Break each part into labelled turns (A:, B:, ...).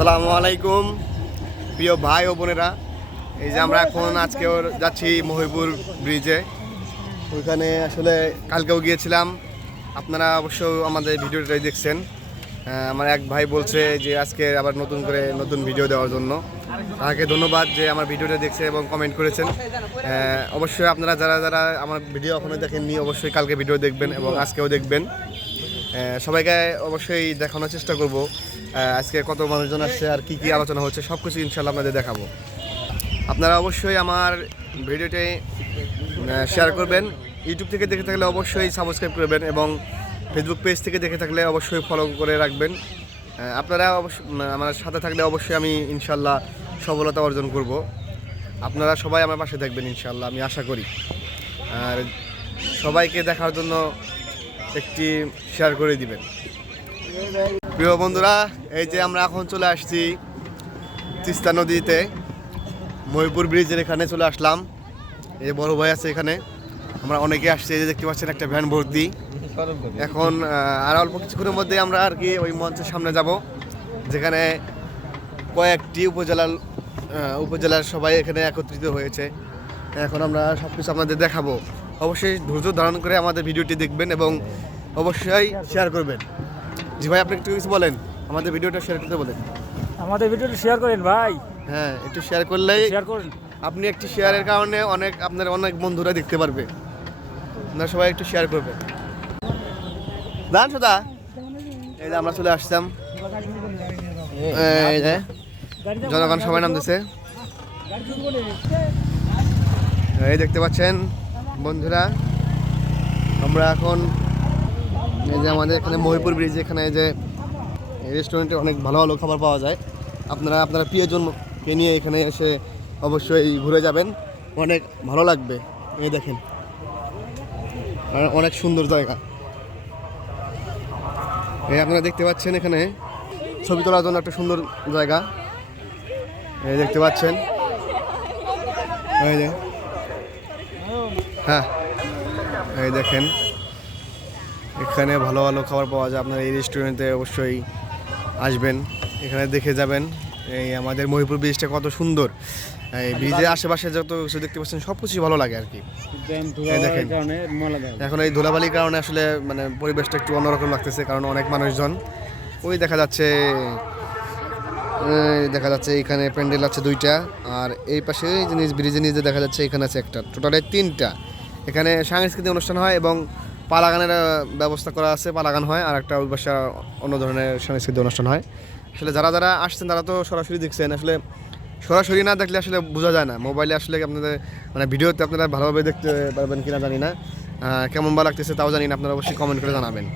A: আসসালামু আলাইকুম। প্রিয় ভাই ও বোনেরা, এই যে আমরা এখন আজকে যাচ্ছি মহিপুর ব্রিজে। ওইখানে আসলে কালকেও গিয়েছিলাম। আপনারা অবশ্য আমাদের ভিডিওটাই দেখছেন। আমার এক ভাই বলছে যে আজকে আবার নতুন করে নতুন ভিডিও দেওয়ার জন্য। তাকে ধন্যবাদ যে আমার ভিডিওটা দেখছে এবং কমেন্ট করেছেন। অবশ্যই আপনারা যারা যারা আমার ভিডিও এখনও দেখেননি, অবশ্যই কালকে ভিডিও দেখবেন এবং আজকেও দেখবেন। সবাইকে অবশ্যই দেখানোর চেষ্টা করব। আজকে কত মানুষজন আসছে আর কি কি আলোচনা হচ্ছে সব কিছু ইনশাল্লাহ আপনাদের দেখাবো। আপনারা অবশ্যই আমার ভিডিওটি শেয়ার করবেন। ইউটিউব থেকে দেখে থাকলে অবশ্যই সাবস্ক্রাইব করবেন এবং ফেসবুক পেজ থেকে দেখে থাকলে অবশ্যই ফলো করে রাখবেন। আপনারা অবশ্যই আমার সাথে থাকলে অবশ্যই আমি ইনশাল্লাহ সফলতা অর্জন করব। আপনারা সবাই আমার পাশে থাকবেন ইনশাল্লাহ আমি আশা করি। আর সবাইকে দেখার জন্য একটি শেয়ার করে দিবেন। প্রিয় বন্ধুরা, এই যে আমরা এখন চলে আসছি তিস্তা নদীতে ময়ূরপুর ব্রিজের এখানে চলে আসলাম। এই বড় ভাই আছে এখানে, আমরা অনেকে আসছি, এই যে দেখতে পাচ্ছেন একটা ভ্যান ভর্তি। এখন আর অল্প কিছুক্ষণের মধ্যে আমরা আর কি ওই মঞ্চের সামনে যাব, যেখানে কয়েকটি উপজেলার উপজেলার সবাই এখানে একত্রিত হয়েছে। এখন আমরা সব কিছু আপনাদের দেখাবো। অবশ্যই ধৈর্য ধারণ করে আমাদের ভিডিওটি দেখবেন এবং অবশ্যই শেয়ার করবেন। জি ভাই আপনি একটু কিছু বলেন। আমাদের ভিডিওটা শেয়ার করতে বলেন।
B: আমাদের ভিডিওটা শেয়ার করেন ভাই।
A: হ্যাঁ একটু শেয়ার করলেই
B: শেয়ার করেন।
A: আপনি একটি শেয়ারের কারণে অনেক আপনার অনেক বন্ধুরা দেখতে পারবে। আপনারা সবাই একটু শেয়ার করবেন। দান সুদা। এই যে আমরা চলে আসতাম এই যে জনগণ সবাই নামতেছে। এই দেখতে পাচ্ছেন। বন্ধুরা, আমরা এখন এই যে আমাদের এখানে মহিপুর ব্রিজ, এখানে যে রেস্টুরেন্টে অনেক ভালো ভালো খাবার পাওয়া যায়। আপনারা আপনারা প্রিয়জনকে নিয়ে এখানে এসে অবশ্যই ঘুরে যাবেন। অনেক ভালো লাগবে। এই দেখেন অনেক সুন্দর জায়গা। এই আপনারা দেখতে পাচ্ছেন এখানে ছবি তোলার জন্য একটা সুন্দর জায়গা। এই দেখতে পাচ্ছেন। এই যে হ্যাঁ এই দেখেন। এখানে ভালো ভালো খাবার পাওয়া যায়। আপনার এই রেস্টুরেন্টে অবশ্যই আসবেন। এখানে দেখে যাবেন এই আমাদের মহিপুর ব্রিজটা কত সুন্দর। এই ব্রিজের আশেপাশে যত কিছু দেখতে পাচ্ছেন সব কিছুই ভালো লাগে আর কি দেখেন। এখন এই ধুলাবালির কারণে আসলে মানে পরিবেশটা একটু অন্যরকম লাগতেছে কারণ অনেক মানুষজন ওই দেখা যাচ্ছে দেখা যাচ্ছে এখানে প্যান্ডেল আছে দুইটা আর এই পাশে নিজ ব্রিজের নিচে দেখা যাচ্ছে এখানে আছে একটা। টোটালে তিনটা। এখানে সাংস্কৃতিক অনুষ্ঠান হয় এবং পালাগানের ব্যবস্থা করা আছে, পালাগান হয়, আর একটা ওই অন্য ধরনের সাংস্কৃতিক অনুষ্ঠান হয়। আসলে যারা যারা আসছেন, তারা তো সরাসরি দেখছেন। আসলে সরাসরি না দেখলে আসলে বোঝা যায় না। মোবাইলে আসলে আপনাদের মানে ভিডিওতে আপনারা ভালোভাবে দেখতে পারবেন কিনা জানি না। কেমন ভালো লাগতেছে তাও জানি না। আপনারা অবশ্যই কমেন্ট করে জানাবেন।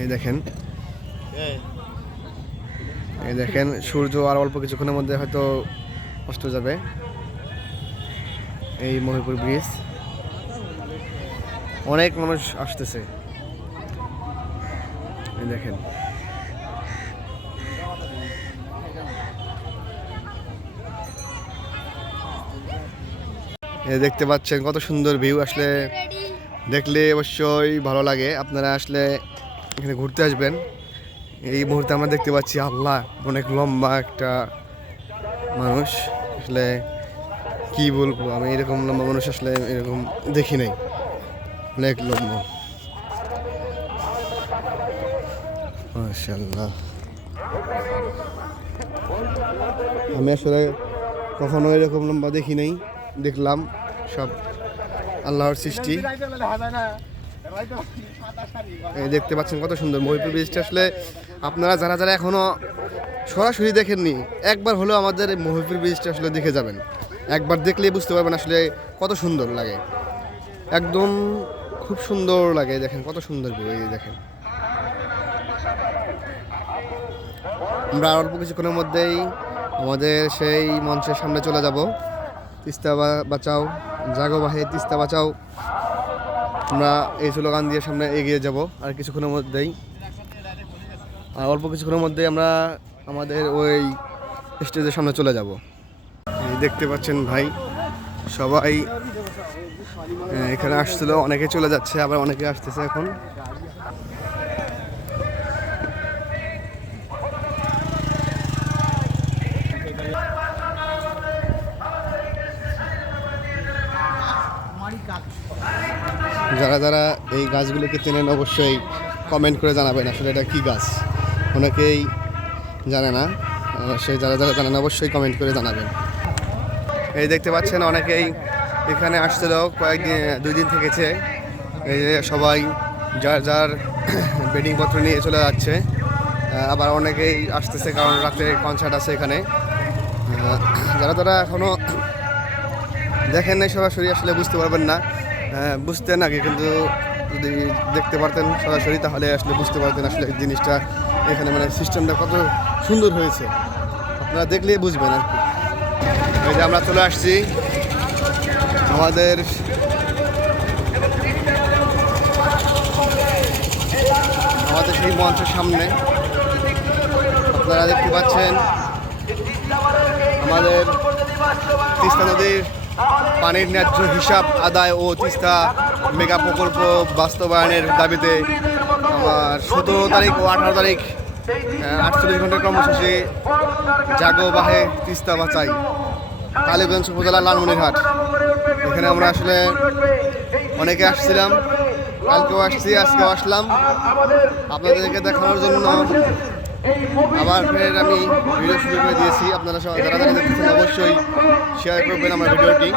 A: এই দেখেন। এই দেখেন, সূর্য আর অল্প কিছুক্ষণের মধ্যে হয়তো অস্ত যাবে। এই মহিপুর ব্রিজ। অনেক মানুষ আসতেছে। দেখেন। দেখতে পাচ্ছেন কত সুন্দর ভিউ আসলে। দেখলে অবশ্যই ভালো লাগে। আপনারা আসলে এখানে ঘুরতে আসবেন। এই মুহূর্তে আমরা দেখতে পাচ্ছি আল্লাহ, অনেক লম্বা একটা মানুষ। আসলে কি বলব, আমি এরকম লম্বা মানুষ আসলে এরকম দেখি নাই। অনেক লম্বা মাশাল্লাহ আমি আসলে কখনো এরকম লম্বা দেখি নাই, দেখলাম সব আল্লাহর সৃষ্টি। এই দেখতে পাচ্ছেন কত সুন্দর মহিপুর ব্রিজটা। আসলে আপনারা যারা যারা এখনও সরাসরি দেখেননি, একবার হলেও আমাদের মহিপুর ব্রিজটা আসলে দেখে যাবেন। একবার দেখলেই বুঝতে পারবেন আসলে কত সুন্দর লাগে। একদম খুব সুন্দর লাগে, দেখেন, কত সুন্দর এই দেখেন। আমরা অল্প কিছুক্ষণের মধ্যেই আমাদের সেই মঞ্চের সামনে চলে যাব। তিস্তা বাঁচাও, জাগো বাহে তিস্তা বাঁচাও। আমরা এই স্লোগান দিয়ে সামনে এগিয়ে যাব আর কিছুক্ষণের মধ্যেই। আর অল্প কিছুক্ষণের মধ্যেই আমরা আমাদের ওই স্টেজের সামনে চলে যাব। দেখতে পাচ্ছেন ভাই, সবাই হ্যাঁ, এখানে আসছিল, অনেকে চলে যাচ্ছে, আবার অনেকে আসতেছে এখন। যারা যারা এই গাছগুলোকে চেনেন, অবশ্যই কমেন্ট করে জানাবেন আসলে এটা কি গাছ। অনেকেই জানে না সেই যারা যারা জানেন, অবশ্যই কমেন্ট করে জানাবেন। এই দেখতে পাচ্ছেন, অনেকেই এখানে আসছিল কয়েকদিন দুই দিন থেকেছে। এই যে সবাই, যার যার বেডিংপত্র নিয়ে চলে যাচ্ছে। আবার অনেকেই আসতেছে কারণ রাতে কনসার্ট আছে এখানে। যারা তারা এখনও দেখেন নাই সরাসরি, আসলে বুঝতে পারবেন না। বুঝতেন আগে, কিন্তু যদি দেখতে পারতেন সরাসরি, তাহলে আসলে বুঝতে পারতেন আসলে জিনিসটা, এখানে মানে সিস্টেমটা কত সুন্দর হয়েছে। আপনারা দেখলেই বুঝবেন আর কি। এই যে আমরা চলে আসছি। আমাদের আমাদের সেই মঞ্চের সামনে আপনারা দেখতে পাচ্ছেন আমাদের তিস্তা নদীর পানির ন্যায্য হিসাব আদায় ও তিস্তা মেগা প্রকল্প বাস্তবায়নের দাবিতে আমার সতেরো তারিখ ও আঠারো তারিখ আটচল্লিশ ঘণ্টা কর্মসূচি জাগো বাহে তিস্তা বাঁচাই, কালীগঞ্জ উপজেলা লালমনিরহাট। এখানে আমরা আসলে অনেকে আসছিলাম, কালকেও আসছি, আজকেও আসলাম। আপনাদেরকে দেখানোর জন্য আবার ফের আমি ভিডিও শুরু করে দিয়েছি। আপনারা সব যারা যারা দেখতেছেন অবশ্যই শেয়ার করবেন আমার ভিডিওটি।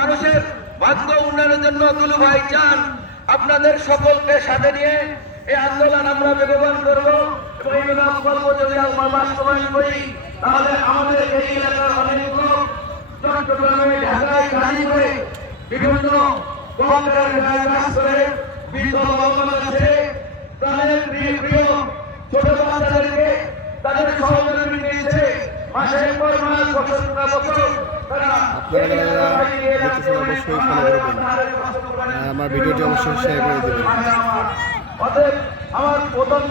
C: ভাগ্য উন্নয়নের জন্য দুলু ভাই চান। আপনাদের সকলকে সাথে নিয়ে এই আন্দোলন আমরা বেগবান করব এবং যদি আমরা বাস্তবায়ন করি, তাহলে আমাদের এই এলাকার অনেক লোক ঢাকায় গাড়ি করে বিভিন্ন কাজ করে বৃদ্ধ বাবা আছে তাদের প্রিয় প্রিয় ছোট বাচ্চাদেরকে তাদের সহযোগী নিয়েছে মাসের পর মাস বছর পর বছর তারা
A: আপনারা যারা যারা দেখতেছেন অবশ্যই ফলো করবেন আর আমার ভিডিওটি অবশ্যই শেয়ার করে দেবেন।
C: অতএব আমার প্রথম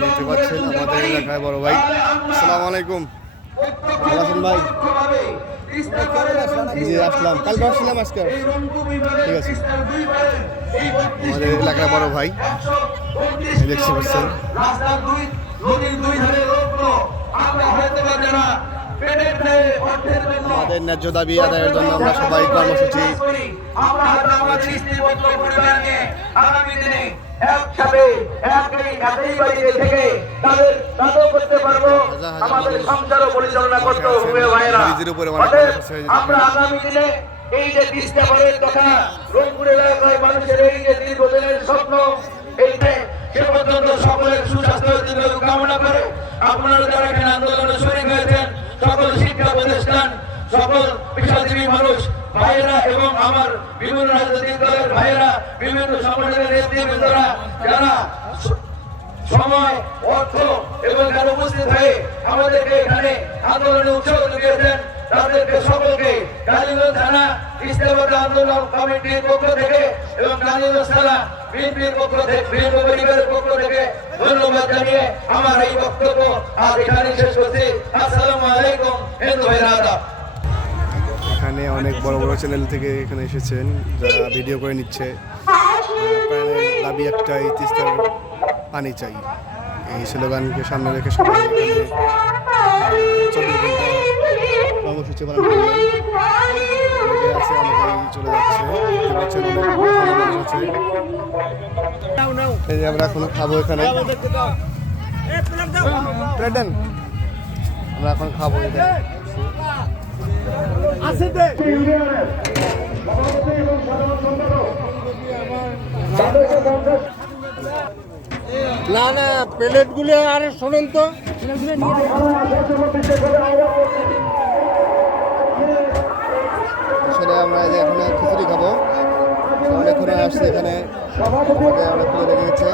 A: দেখতে পাচ্ছেন আমাদের এলাকায় বড় ভাই। আসসালামু আলাইকুম। ভালো ভাই। জি আসলাম। কালকে আসছিলাম আজকে। ঠিক আছে। আমাদের এলাকার বড় ভাই। দেখতে পাচ্ছেন।
C: রাস্তার দুই নদীর দুই ধারে আমরা হয়তো যারা
A: আমাদের ন্যায্য দাবি আদায়ের জন্য আমরা সবাই কর্মসূচি
C: আমরা আগামী দিনে
A: এই যে
C: কথা রংপুর এলাকায় মানুষের এই যে দীর্ঘদিনের স্বপ্ন এই সে পর্যন্ত সকলের কামনা করে আপনারা যারা এখানে আন্দোলনে শরীর হয়েছেন সকল শিক্ষা প্রতিষ্ঠান, সকল পেশাজীবী মানুষ, ভাইয়েরা এবং আমার বিভিন্ন রাজনৈতিক দলের ভাইয়েরা, বিভিন্ন সংগঠনের নেতৃবৃন্দরা যারা সময়, অর্থ এবং এখানে উপস্থিত হয়ে আমাদেরকে এখানে আন্দোলনে উৎসাহ জুগিয়েছেন তাদেরকে সকলকে কালীগঞ্জ থানা ইস্তেমাত আন্দোলন কমিটির পক্ষ থেকে এবং কালীগঞ্জ থানা এখানে
A: অনেক বড় বড় চ্যানেল থেকে এখানে এসেছেন, যারা ভিডিও করে নিচ্ছে। দাবি একটাই, তিস্তার পানি চাই। এই স্লোগানকে সামনে রেখে সবাই চব্বিশ কর্মসূচি চলে যাচ্ছে। এই আমরা এখন খাব এখানে। আমরা এখন খাব এখানে।
B: না না, প্লেটগুলো আরে শোনেন তো।
A: আসলে আমরা এখানে খিচুড়ি খাব। অনেকক্ষণ আসছে এখানে। আমাকে অনেকক্ষণ লেগে গেছে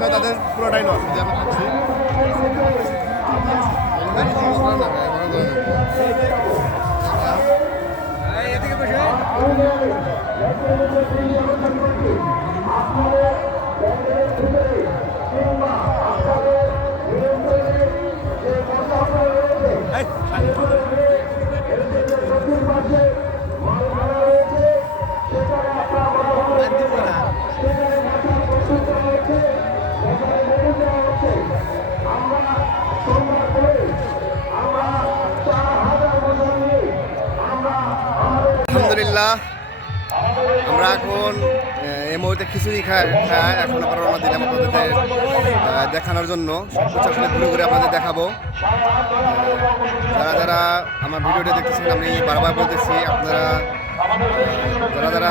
A: আসলে তাদের পুরোটাই নয় যে আমরা দেখানোর জন্য সব কিছু আসলে ঘুরে ঘুরে আপনাদের দেখাবো। যারা যারা আমার ভিডিওটা দেখতেছেন, আমি বারবার বলতেছি, আপনারা যারা যারা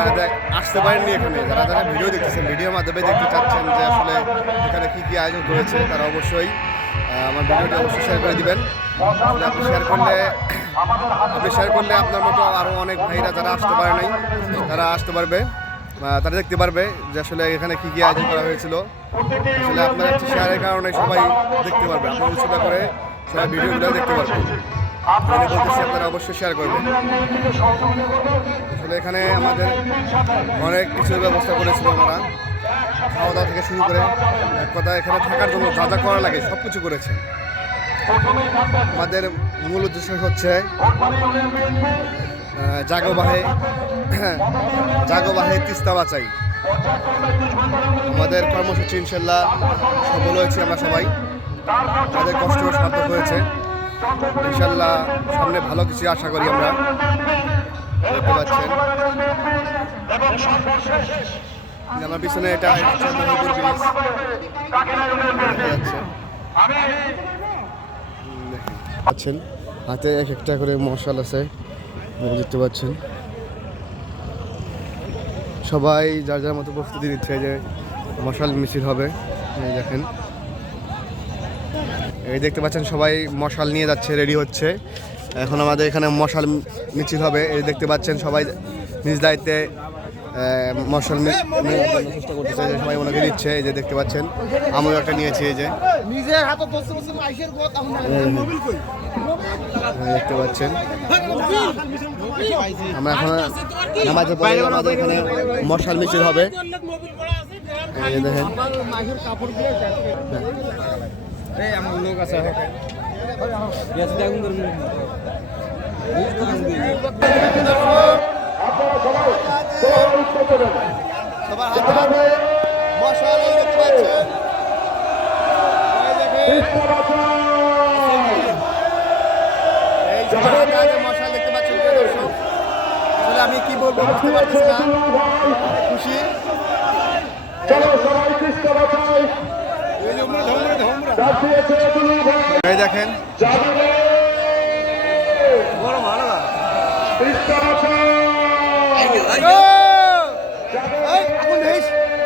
A: আসতে পারেননি এখানে, যারা যারা ভিডিও দেখতেছেন, ভিডিওর মাধ্যমে দেখতে চাচ্ছেন যে আসলে এখানে কী কী আয়োজন করেছে, তারা অবশ্যই আমার ভিডিওটি অবশ্যই শেয়ার করে দিবেন। আপনি শেয়ার করলে, আপনি শেয়ার করলে আপনার মতো আরও অনেক ভাইরা যারা আসতে পারে নাই, তারা আসতে পারবে। তারা দেখতে পারবে যে আসলে এখানে কি কি আয়োজন করা হয়েছিল। আসলে আপনার একটি শেয়ারের কারণে সবাই দেখতে পারবে। আপনার উৎসুকতা করে সবাই ভিডিওগুলো দেখতে পারবে আপনারা অবশ্যই শেয়ার করবেন। আসলে এখানে আমাদের অনেক কিছুর ব্যবস্থা করেছিল ওনারা। খাওয়া দাওয়া থেকে শুরু করে এক কথা, এখানে থাকার জন্য যা যা করা লাগে সব কিছু করেছে আমাদের মূল উদ্দেশ্য হচ্ছে জাগোবাহে জাগোবাহে তিস্তা বাঁচাই। আমাদের কর্মসূচি ইনশাল্লাহ সফল হয়েছি আমরা সবাই। তাদের কষ্ট সার্থক হয়েছে। ইনশাল্লাহ সামনে ভালো কিছু আশা করি আমরা। দেখতে পাচ্ছেন। আমার পিছনে এটা মহিপুর হাতে এক একটা করে মশাল আছে। দেখতে পাচ্ছেন। সবাই যার যার মতো প্রস্তুতি নিচ্ছে যে মশাল মিছিল হবে। এই দেখেন। এই দেখতে পাচ্ছেন সবাই মশাল নিয়ে যাচ্ছে, রেডি হচ্ছে। এখন আমাদের এখানে মশাল মিছিল হবে। এই দেখতে পাচ্ছেন সবাই নিজ দায়িত্বে মশাল চেষ্টা করতেছে যে সবাই ওনাকে দিচ্ছে এই যে দেখতে পাচ্ছেন। আমিও একটা নিয়েছি এই যে।
B: নিজের হাতে
A: দেখতে পাচ্ছেন। আমরা এখন নামাজের পরে আমাদের এখানে মশাল মিছিল হবে। দেখেন।
B: লোক আছে
A: সবার এই দেখতে আমি বলব বুঝতে পারতেছি না খুশি এই দেখেন এই, আগুন দেখিস? না, না। এই, মাথার উপরে দড়ি দে, এই। এই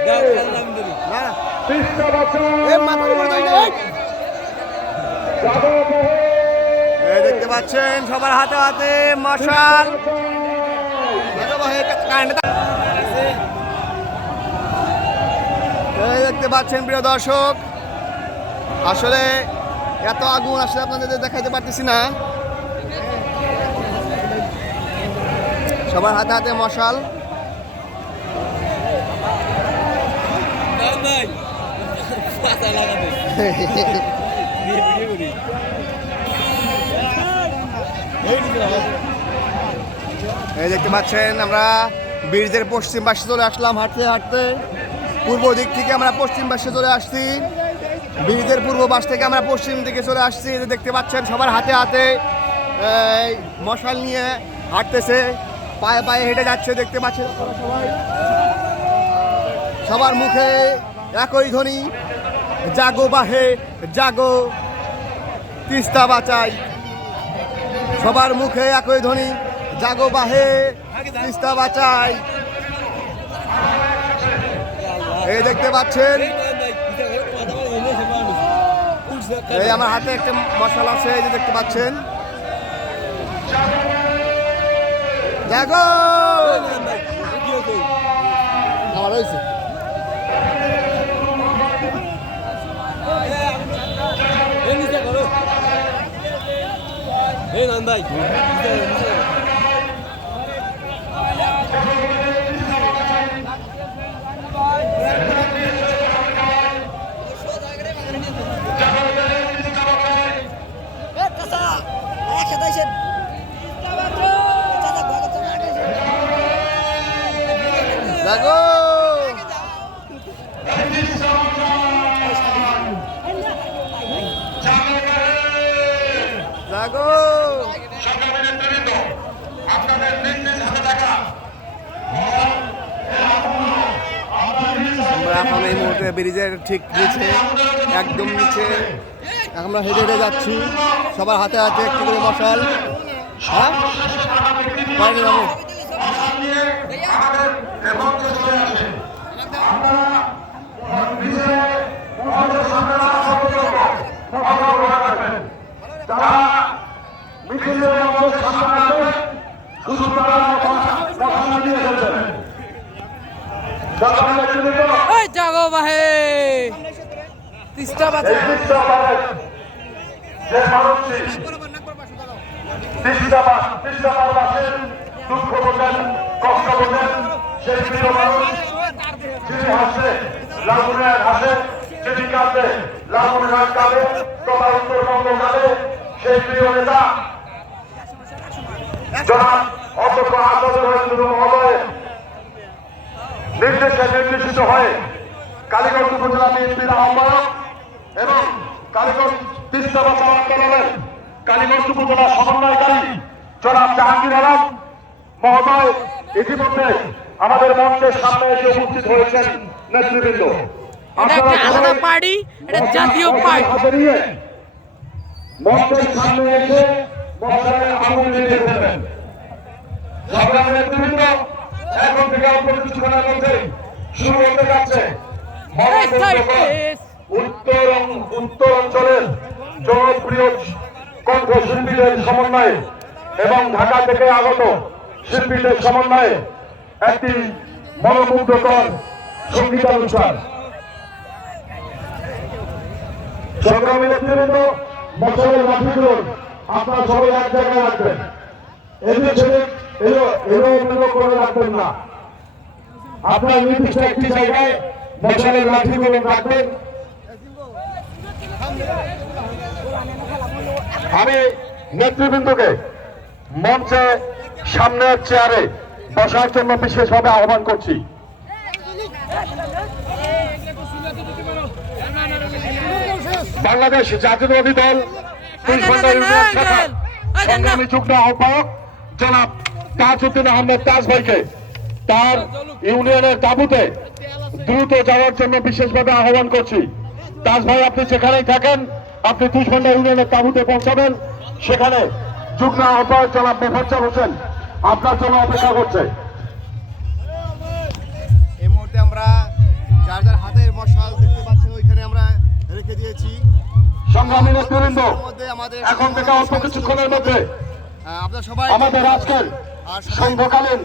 A: দেখতে পাচ্ছেন সবার হাতে হাতে মশাল দেখতে পাচ্ছেন প্রিয় দর্শক, আসলে এত আগুন আসলে আপনাদের দেখাইতে পারতেছি না। সবার হাতে হাতে মশাল এই দেখতে পাচ্ছেন, আমরা ব্রিজের পশ্চিম পাশে চলে আসলাম হাঁটতে হাঁটতে। পূর্ব দিক থেকে আমরা পশ্চিম পাশে চলে আসছি। ব্রিজের পূর্ব পাশ থেকে আমরা পশ্চিম দিকে চলে আসছি। দেখতে পাচ্ছেন, সবার হাতে হাতে মশাল নিয়ে হাঁটতেছে। পায়ে পায়ে হেঁটে যাচ্ছে, দেখতে পাচ্ছেন সবার মুখে একই ধ্বনি। জাগো বাহে, জাগো। তিস্তা বাঁচাই। সবার মুখে একই ধ্বনি। জাগো বাহে, তিস্তা বাঁচাই। এই দেখতে পাচ্ছেন? এই আমার হাতে একটা মশলা আছে, এই যে দেখতে পাচ্ছেন? জাগো আমার হয়েছে
D: এই নন ভাই
A: জাগো জাগো আমরা এখন এই মুহূর্তে ব্রিজের ঠিক নিচে, একদম নিচে। আমরা হেঁটে হেঁটে যাচ্ছি। সবার হাতে হাতে একটি করে মশাল। হ্যাঁ?
B: জাগো বাহে। তিস্তা বাজে।
E: দুঃখ বোঝেন কষ্ট বোঝেন সেই প্রিয় মানুষ যিনি হাসে লালমনিরহাট হাসে যিনি কাঁদে লালমনিরহাট কাঁদে তথা উত্তরবঙ্গ কাঁদে সেই প্রিয় নেতা। জনাব অধ্যক্ষ আসাদ মহোদয় নির্দেশে নির্দেশিত হয়ে কালীগঞ্জ উপজেলা বিএনপির আহ্বায়ক এবং কালীগঞ্জ তিস্তা বাঁচাও আন্দোলনের কালীগঞ্জ উপজেলা সমন্বয়কারী জনাব জাহাঙ্গীর আলম মহোদয় ইতিমধ্যে আমাদের মঞ্চের সামনে এসে উপস্থিত হয়েছেন নেতৃবৃন্দ। মঞ্চের সামনে এসে নেতৃবৃন্দ এখন থেকে অল্প কিছুক্ষণের মধ্যে শুরু হতে যাচ্ছে। উত্তর উত্তর অঞ্চলের জনপ্রিয় কণ্ঠশিল্পীদের সমন্বয়ে এবং ঢাকা থেকে আগত শিল্পীদের সমন্বয়ে একটি মনোমুগ্ধকর সঙ্গীতানুষ্ঠান সংগ্রামী নেতৃবৃন্দ মশালের লাঠিগুলো আপনারা সবাই এক জায়গায় রাখবেন এদিকে এলো এলো এলো করে রাখবেন না। আপনার নির্দিষ্ট একটি জায়গায় মশালের লাঠিগুলো রাখবেন। আমি নেতৃবৃন্দকে মঞ্চে সামনের চেয়ারে বসার জন্য বিশেষভাবে আহ্বান করছি। বাংলাদেশ জাতীয়তাবাদী দল সংগ্রামী যুগ্ম আহ্বায়ক জনাব তাজউদ্দিন আহমেদ তাজ ভাইকে তার ইউনিয়নের তাবুতে দ্রুত যাওয়ার জন্য বিশেষভাবে আহ্বান করছি। তাজ ভাই আপনি যেখানেই থাকেন আপনি তুষভান্ডা ইউনিয়নের তাবুতে পৌঁছাবেন। সেখানে যুগ্ম আহ্বায়ক জনাব মোফাজ্জল হোসেন আপনার জন্য অপেক্ষা করছে।
A: এই মুহূর্তে আমরা যার যার হাতের মশাল দেখতে পাচ্ছেন ওইখানে আমরা রেখে দিয়েছি।
E: সংগ্রামী নেতৃবৃন্দ
A: আমাদের
E: এখন থেকে অল্প কিছুক্ষণের মধ্যে
A: আহ, আপনারা সবাই
E: আমাদের আজকের সংঘকালীন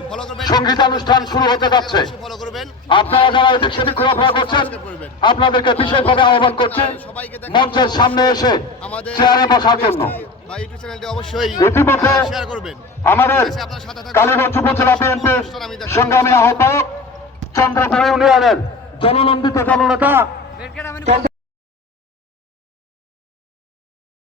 E: সঙ্গীতানুষ্ঠান শুরু হতে যাচ্ছে। আপনারা যারা এদিক সেদিক ঘোরাফেরা করছেন আপনাদেরকে বিশেষভাবে আহ্বান করছি মঞ্চের সামনে এসে চেয়ারে বসার জন্য।
A: বা ইউটিউব চ্যানেলটি অবশ্যই
E: ইতিমধ্যে
A: শেয়ার করবেন।
E: আমাদের
A: আপনার সাথে থাকুন।
E: কালীগঞ্জ উপজেলা বিএনপির সংগ্রামী আহ্বায়ক চন্দ্রপুর ইউনিয়নের জননন্দিত জননেতা